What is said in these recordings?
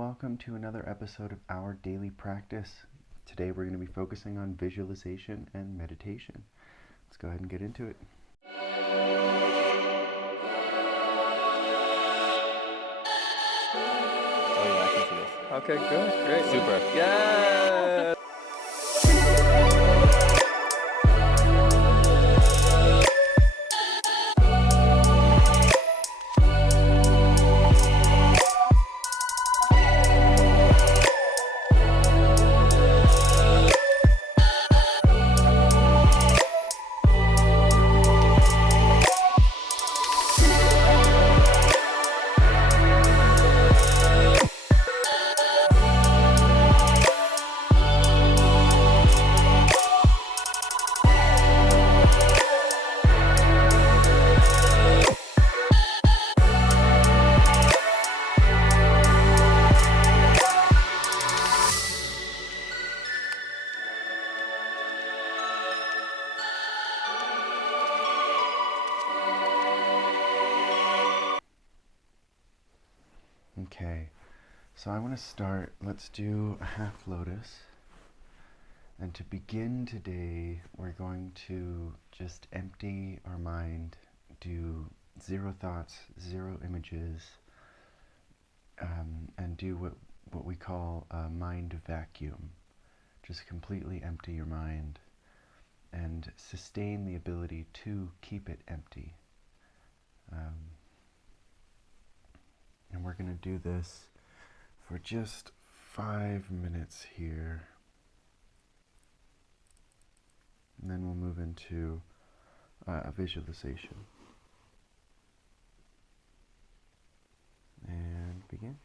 welcome to another episode of Our Daily Practice. Today we're going to be focusing on visualization and meditation. Let's go ahead and get into it. Oh yeah, I can see this. Okay, good, great. Super. Yeah. Okay, so I want to start, let's do a half lotus. And to begin today, we're going to just empty our mind, do zero thoughts, zero images, and do what we call a mind vacuum. Just completely empty your mind and sustain the ability to keep it empty. And we're going to do this for just 5 minutes here. And then we'll move into a visualization. And begin.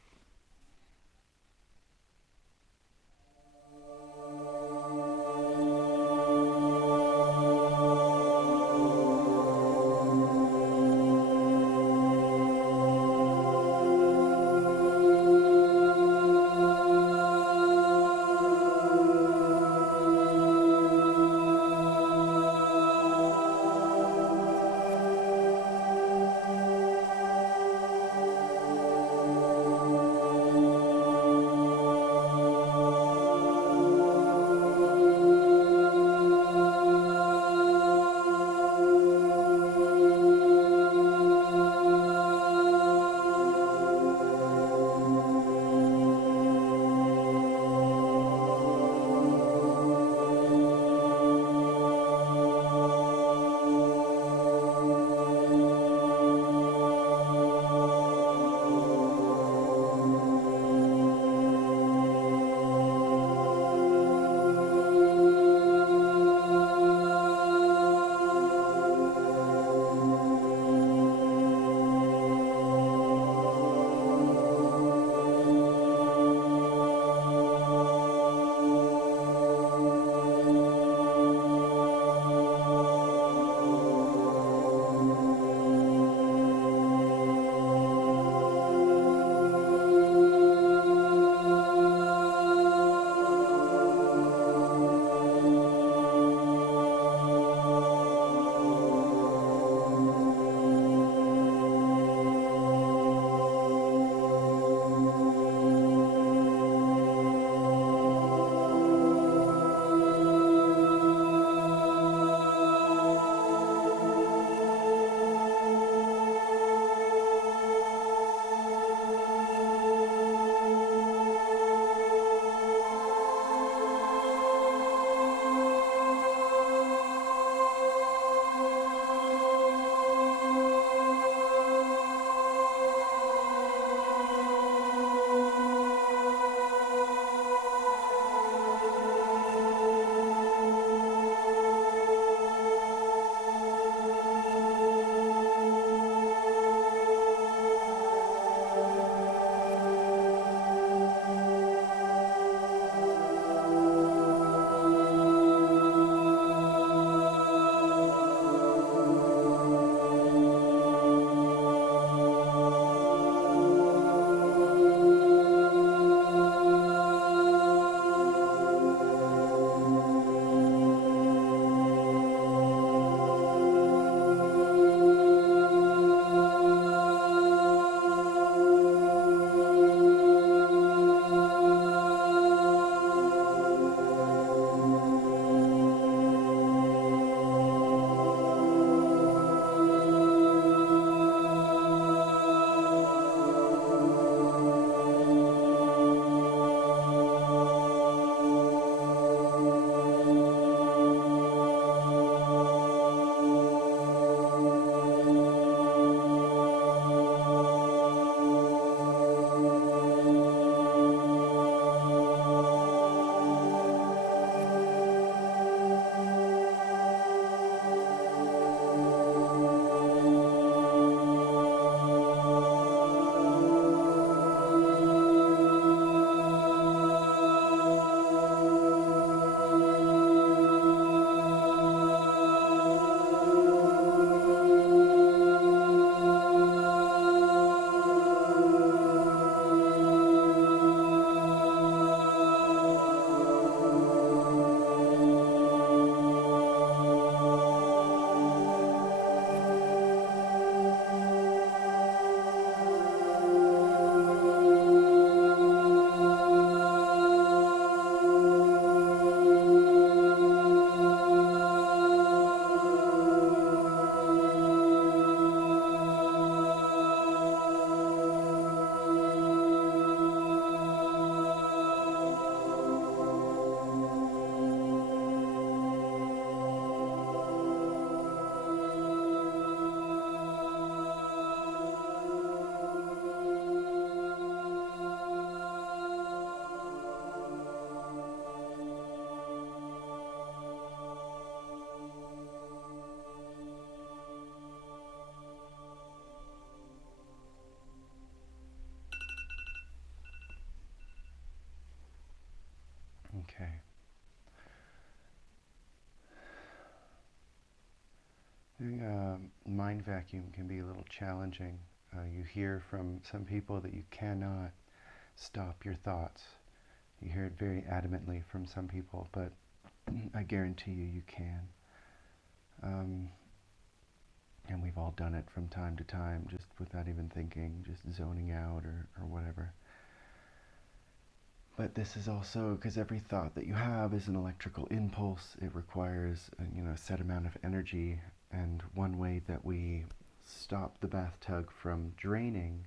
Okay. Doing a mind vacuum can be a little challenging. You hear from some people that you cannot stop your thoughts. You hear it very adamantly from some people, but I guarantee you can. And we've all done it from time to time, just without even thinking, just zoning out or whatever. But this is also because every thought that you have is an electrical impulse. It requires a set amount of energy, and one way that we stop the bath tug from draining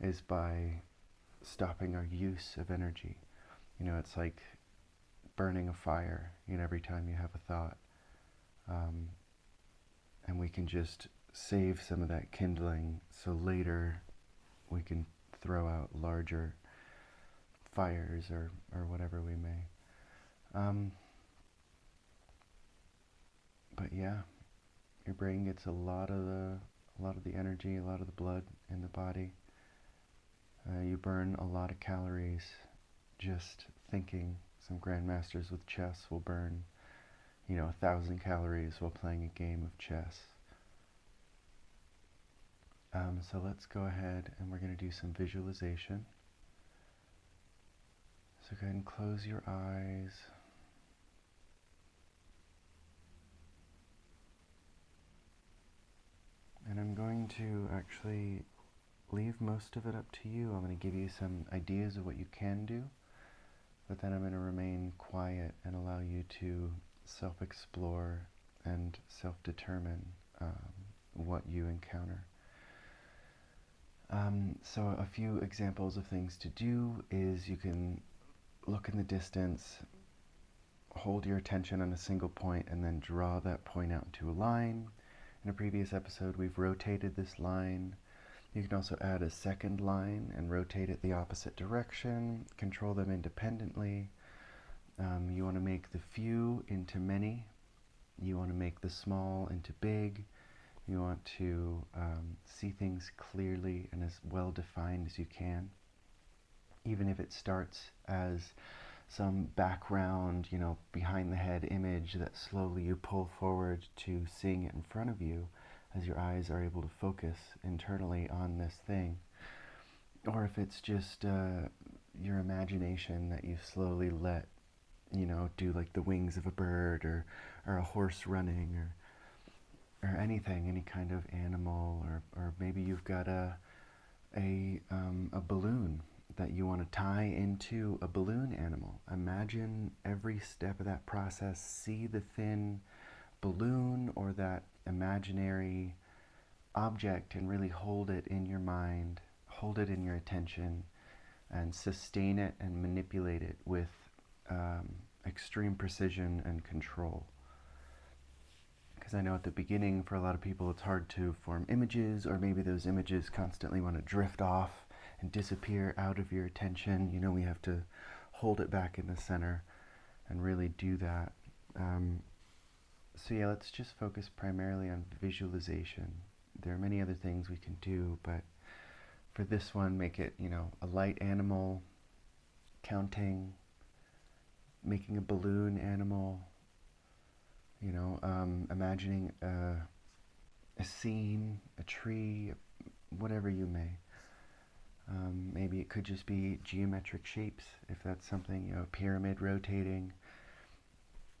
is by stopping our use of energy. It's like burning a fire, every time you have a thought. And we can just save some of that kindling so later we can throw out larger fires or whatever we may. But yeah, your brain gets a lot of the energy, a lot of the blood in the body. You burn a lot of calories just thinking. Some grandmasters with chess will burn 1,000 calories while playing a game of chess. So let's go ahead and we're going to do some visualization. So go ahead and close your eyes. And I'm going to actually leave most of it up to you. I'm going to give you some ideas of what you can do, but then I'm going to remain quiet and allow you to self-explore and self-determine what you encounter. So a few examples of things to do is you can look in the distance, hold your attention on a single point, and then draw that point out into a line. In a previous episode, we've rotated this line. You can also add a second line and rotate it the opposite direction, control them independently. You want to make the few into many. You want to make the small into big. You want to see things clearly and as well defined as you can. Even if it starts as some background, behind the head image that slowly you pull forward to seeing it in front of you as your eyes are able to focus internally on this thing. Or if it's just your imagination that you slowly let, do like the wings of a bird or a horse running or anything, any kind of animal, or maybe you've got a balloon that you want to tie into a balloon animal. Imagine every step of that process. See the thin balloon or that imaginary object and really hold it in your mind, hold it in your attention, and sustain it and manipulate it with extreme precision and control. Because I know at the beginning for a lot of people it's hard to form images, or maybe those images constantly want to drift off and disappear out of your attention. We have to hold it back in the center and really do that. So yeah, let's just focus primarily on visualization. There are many other things we can do, but for this one, make it, a light animal, counting, making a balloon animal, imagining a scene, a tree, whatever you may. Maybe it could just be geometric shapes, if that's something, a pyramid rotating,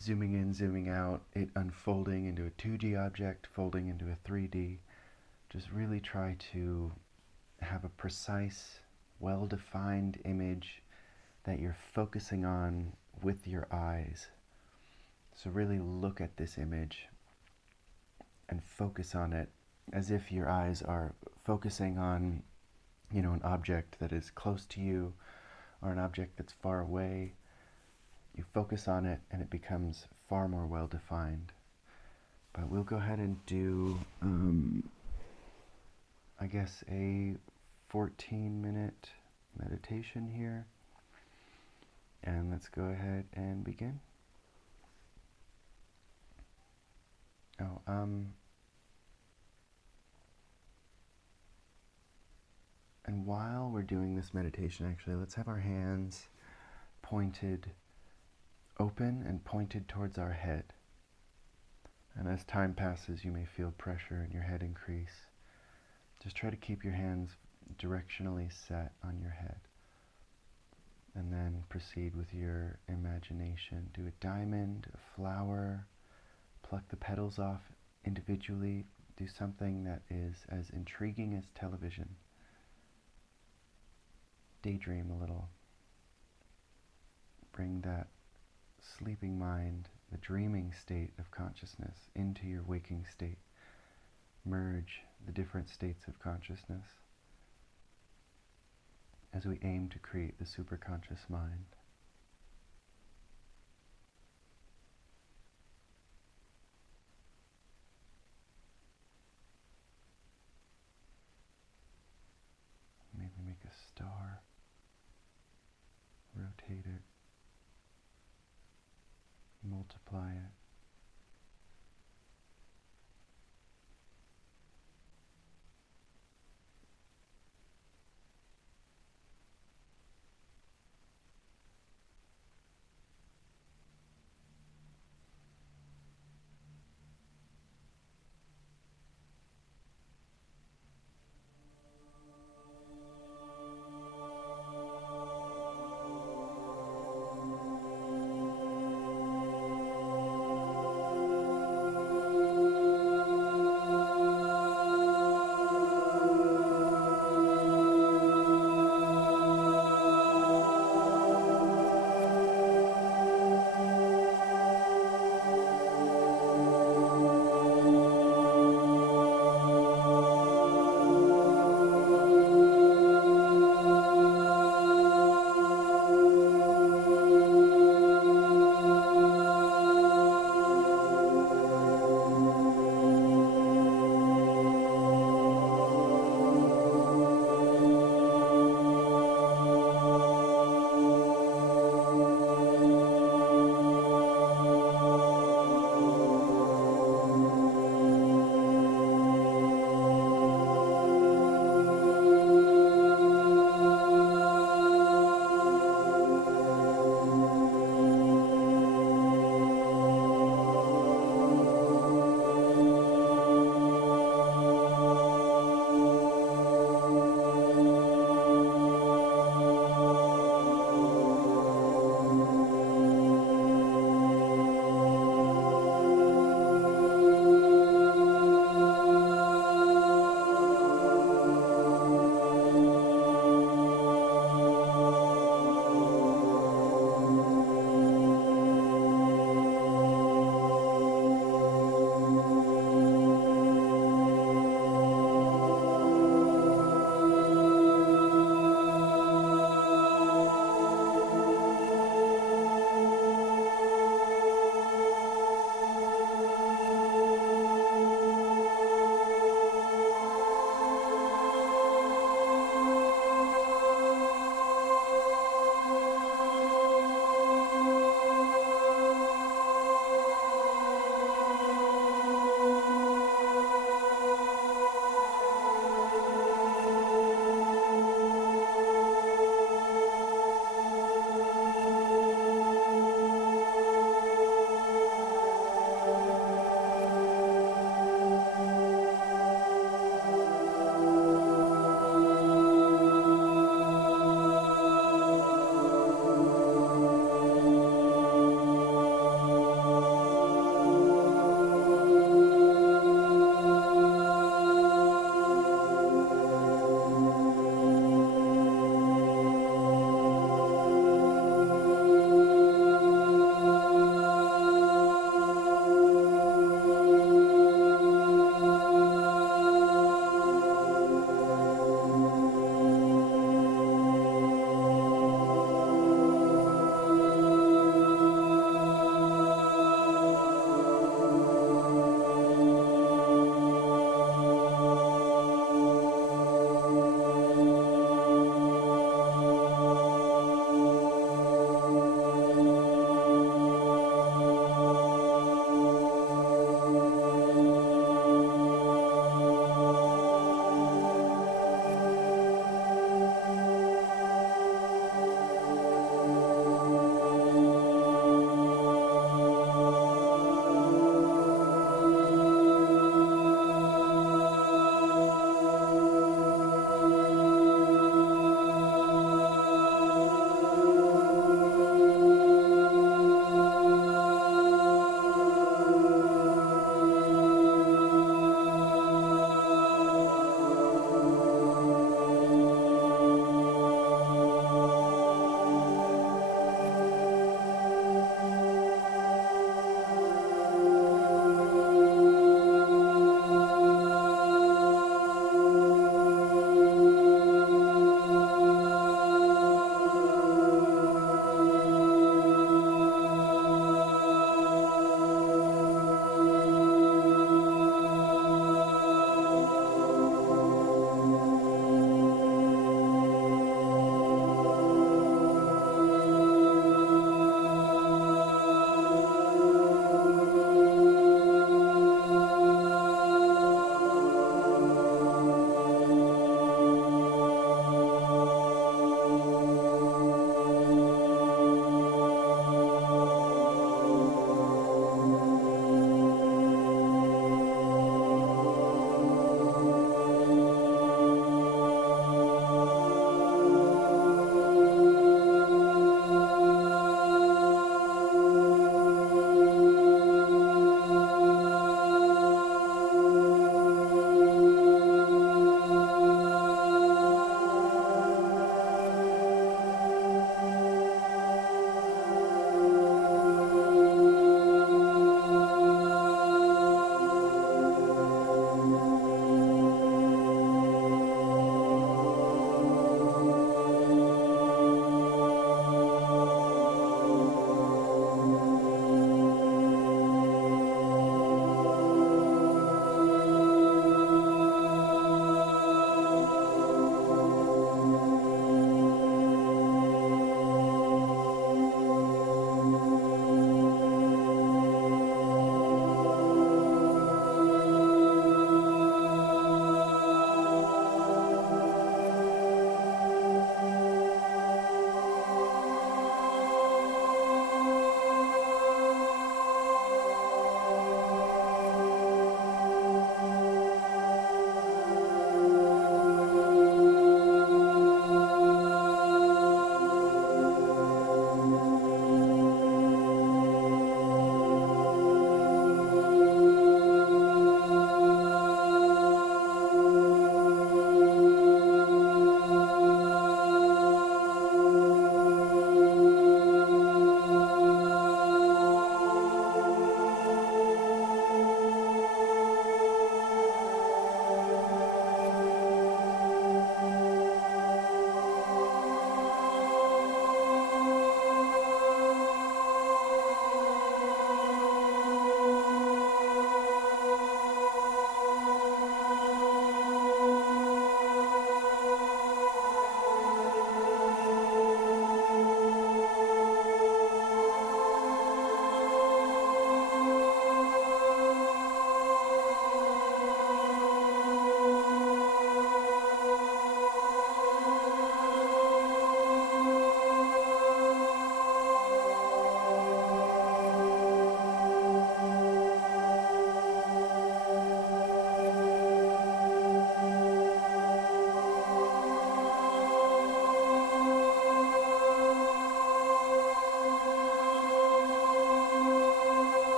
zooming in, zooming out, it unfolding into a 2D object, folding into a 3D. Just really try to have a precise, well-defined image that you're focusing on with your eyes. So really look at this image and focus on it as if your eyes are focusing on, an object that is close to you or an object that's far away. You focus on it and it becomes far more well-defined. But we'll go ahead and do, I guess, a 14-minute meditation here. And let's go ahead and begin. And while we're doing this meditation, actually, let's have our hands pointed open and pointed towards our head. And as time passes, you may feel pressure in your head increase. Just try to keep your hands directionally set on your head. And then proceed with your imagination. Do a diamond, a flower, pluck the petals off individually. Do something that is as intriguing as television. Daydream a little. Bring that sleeping mind, the dreaming state of consciousness, into your waking state. Merge the different states of consciousness as we aim to create the superconscious mind. Maybe make a star, rotate it, multiply it.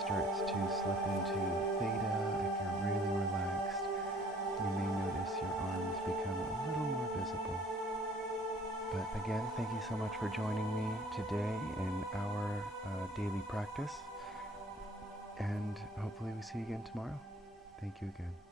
starts to slip into theta, if you're really relaxed, you may notice your arms become a little more visible. But again, thank you so much for joining me today in our daily practice. And hopefully we see you again tomorrow. Thank you again.